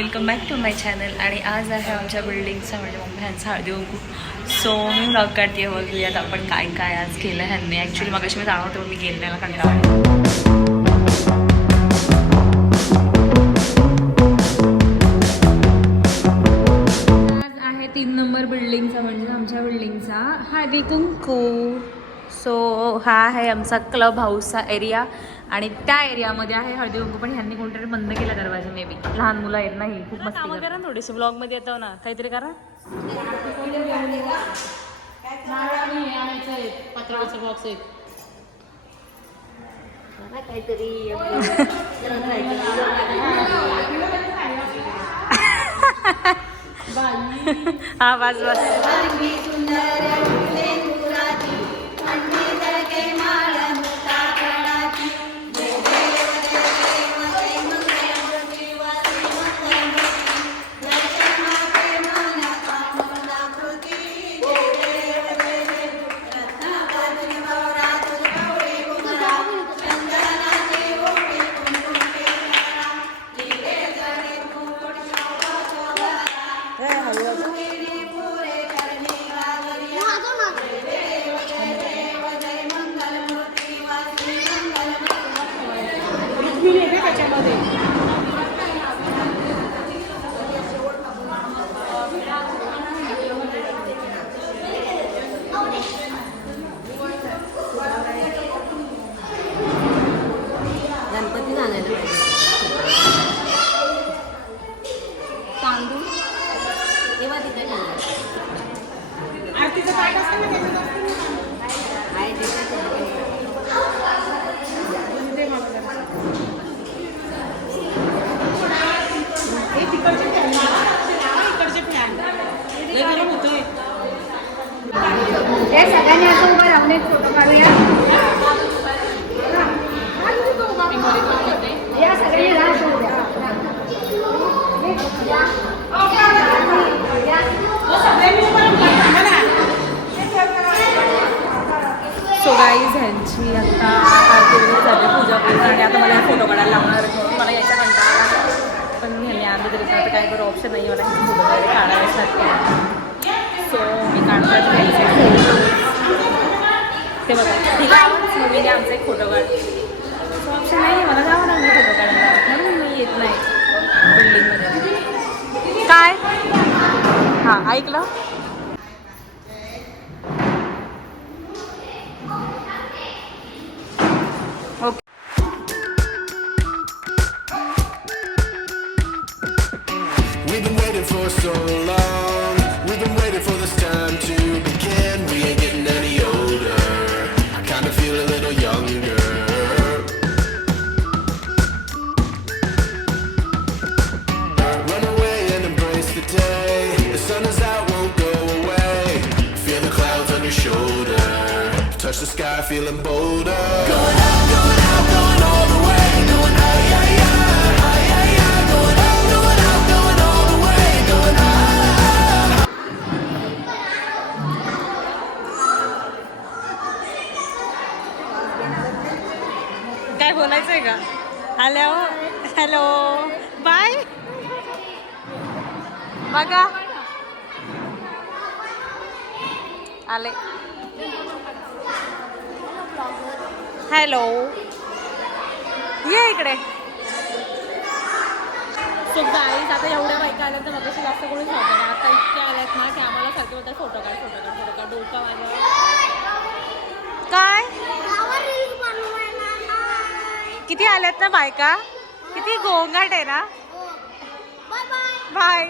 Welcome back to my channel. आणि आज आहे आमच्या बिल्डिंगचा म्हणजे मम्मी ह्यांचा हळदी कुंकू. सो मी ब्लॉग काढते. बघूयात आपण काय काय आज केलं ह्यांनी. ॲक्च्युली मगाशी मी जाणवते पण मी गेलेला कंटाळा. आज आहे 3 नंबर बिल्डिंगचा म्हणजे आमच्या बिल्डिंगचा हळदी कुंकू. सो हा आहे आमचा क्लब हाऊसचा एरिया आणि त्या एरियामध्ये आहे हळदी कुंकू. पण ह्यांनी कोणतरी बंद केला दरवाजा. मे बी लहान मुलं आहेत नाही खूप मस्ती करा. थोडीशी ब्लॉगमध्ये येतो ना काहीतरी करा. पत्राचा बॉक्स एक काहीतरी हा बस बस. गणपती आणायला तांदूळ तेव्हा तिथे आरतीचं ताट असतं ना त्या सगळ्यांनी असं उभं राहून एक फोटो काढूया. या सगळ्यांनी राहा सो गाईज ह्यांची आता आरती वगैरे झाली पूजा करून आणि आता मला फोटो काढायला लागणार म्हणून मला यायचा कंटाळा आला. पण ह्यांनी आणलं तरी आता काय करू ऑप्शन नाही मला फोटो वगैरे काढावेच लागते. सो मी काढतात ते बघा ठीक आहे मूवीने आमचा एक फोटो काढ. सो ऑप्शन नाही मला जावं लागलं फोटो काढायला म्हणून मी येत नाही बिल्डिंगमध्ये. काय हां ऐकलं. We've been waiting for so long. We've been waiting for this time to begin. We ain't getting any older. I kinda feel a little younger. Run away and embrace the day. The sun is out, won't go away. Feel the clouds on your shoulder. Touch the sky, feeling bolder. Going out, going out, going all the way. Going out, yeah, yeah. काय बोलायचं आहे का. Hello hello bye बघा आले. Hello ये इकडे. So guys आता एवढ्या बायका आल्या तर मग जास्त कोणीच नव्हतं ना. आता इतक्या आल्यात ना की आम्हाला सारखे बोलतात फोटो काढ फोटो काढ फोटो काढ. डोका माझ्या काय किती आल्यात ना बायका. किती गोंगाट आहे ना. बाय.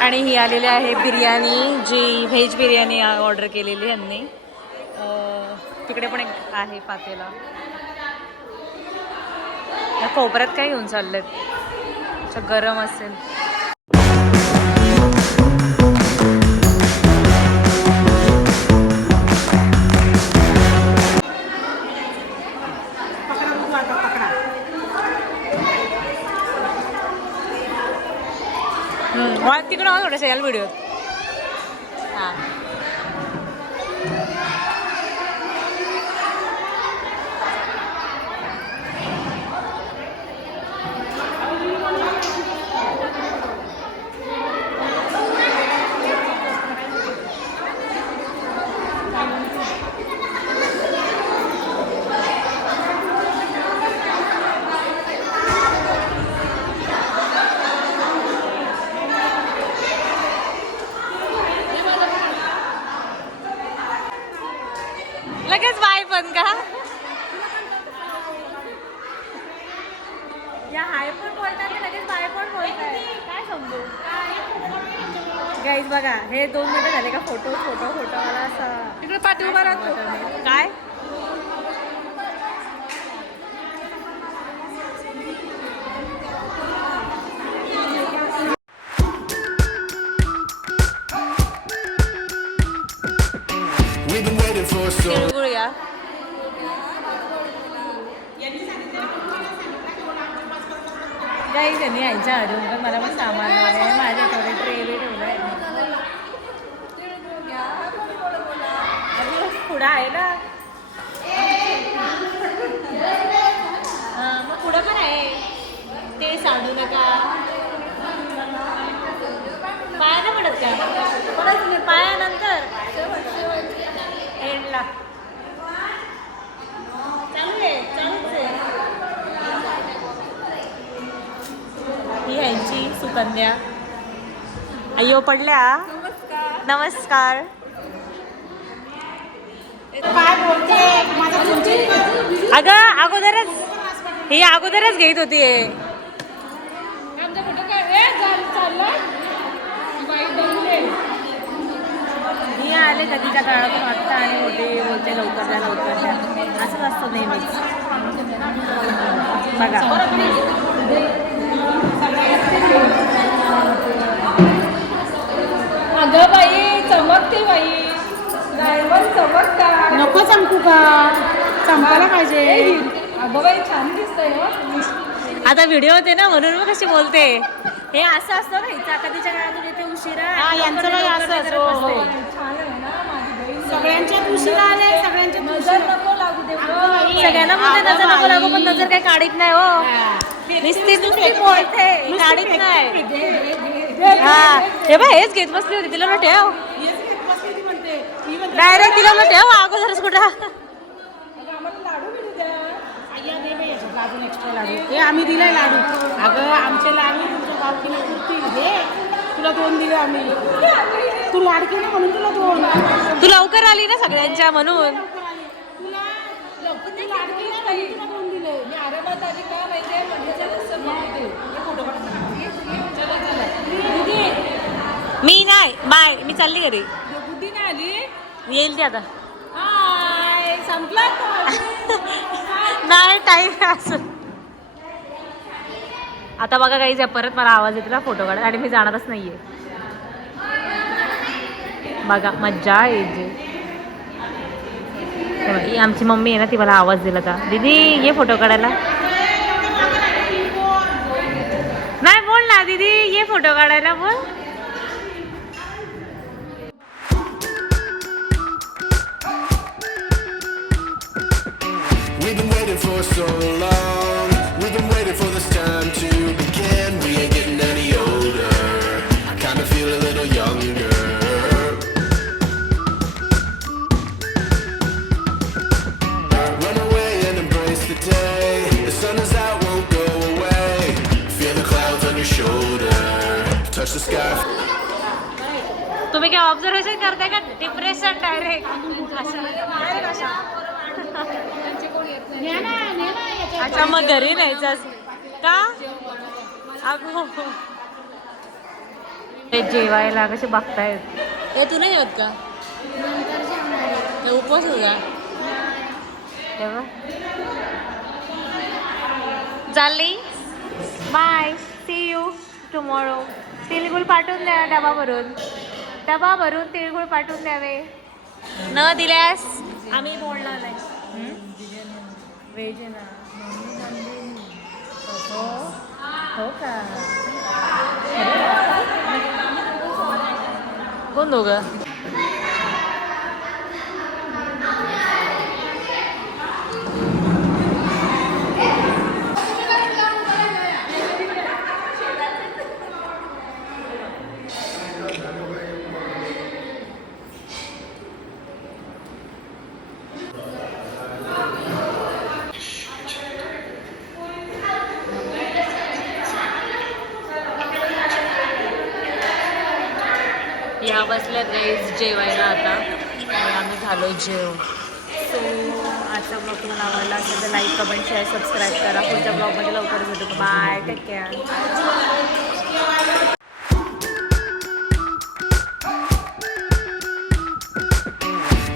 आणि ही आलेली आहे बिर्याणी जी व्हेज बिर्याणी ऑर्डर केलेली यांनी. तिकडे पण एक आहे पातेला. या कोपऱ्यात काय घेऊन चाललेत. अच्छा गरम असेल. Real video. हां लगेच बाय पण का या हाय पण बोलतात लगेच बाय पण बोलताय काय समजू गाईज बघा हे 2 मिनिटं झाले का फोटो मला असं तिकडे पाठी उभा राहतो. काय We've been waiting for so तिळगुळूया गाईज यांनी यांच्या अडून पण मला पण सामान वगैरे माझ्या थोडे ट्रे बी ठेवलंय पुढं आहे ना मग पुढं पण आहे ते सांडू नका पाया ना पडत का पडत पायानंतर एंडला चालूच आहे ही ह्यांची सुकन्या अय्यो पडल्या नमस्कार काय बोलते माझा तुमची अगं अगोदरच घेत होती आमचा फोटो काय चालला बाई बनले. मी आले कधीच्या काळातून वाटतं आणि मोठे बोलते लवकर द्या असंच असतं नेहमीच बघा अगं बाई चमकते बाई ड्रायव्हर चमकता नको चमकू का चमकायला पाहिजे. अगं बाई छान दिसतंय हो. आता व्हिडिओ होते ना म्हणून मग कशी बोलते हे असं असतं ना हिचं कधीच्या काळातून येते उशिरा यांचं छान आहे ना माझी बहीण. सगळ्यांच्यात उशिरा आले सगळ्यांच्यात नजर नको लागू दे सगळ्यांना म्हणजे नजर नको लागू पण नजर काही काढीत नाही हो नुसती बोलते काढीत नाही हा हे बघ हेच घेत बसली होती तिला ना ठेव डायरेक्ट तिला ना ठेव अगोदरच कुठं अजून एक्स्ट्रा लाडू हे आम्ही दिलाय लाडू अगं आमचे लाडू तुमच्या गावकीला पुरतील हे तुला 2 दिले आम्ही तू लाडकी ना म्हणून तुला 2 तू लवकर आली ना सगळ्यांच्या म्हणून तुला लवकर तू लाडकी ना म्हणून तुला 2 दिले मी आरामात आली का माहितीये म्हणजे मी नाही बाय मी चालली घरी बुद्धी नाही आली येईल ती आता हाय संपला नाही टाईम असं आता बघा काही परत मला आवाज येतो ना फोटो काढत आणि मी जाणारच नाहीये बघा मज्जा येते ही आमची मम्मी आहे ना ती मला आवाज दिला का दीदी ये फोटो काढायला नाही बोल ना दीदी ये फोटो काढायला बोल We've been waiting for so long. We've been waiting for this time to begin. We ain't getting any older. I kinda feel a little younger. Run away and embrace the day. The sun is out, won't go away. Feel the clouds on your shoulder. Touch the sky. तुम्ही काय observation करताय का depression direct अच्छा मग घरी न्यायचं का अगो ते जेवायला कसे बघतायत हे तू नाही होत का ते उपवास होता तेव्हा चालली बाय सी यू टुमॉरो तिळगुळ पाठवून द्या डबा भरून तिळगुळ पाठवून द्यावे न दिल्यास आम्ही बोलणार नाही व्हेज आहे ना हो का कोण दोघं? या बसल्या गाईज जेवायला आता आणि आम्ही झालो जेव. सो आजचा ब्लॉग तुम्हाला आवडला असेल तर लाईक कमेंट शेअर सबस्क्राईब करा. पुढच्या ब्लॉगमध्ये लवकरच भेटू. Bye, take care.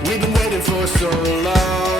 We've been waiting for so long.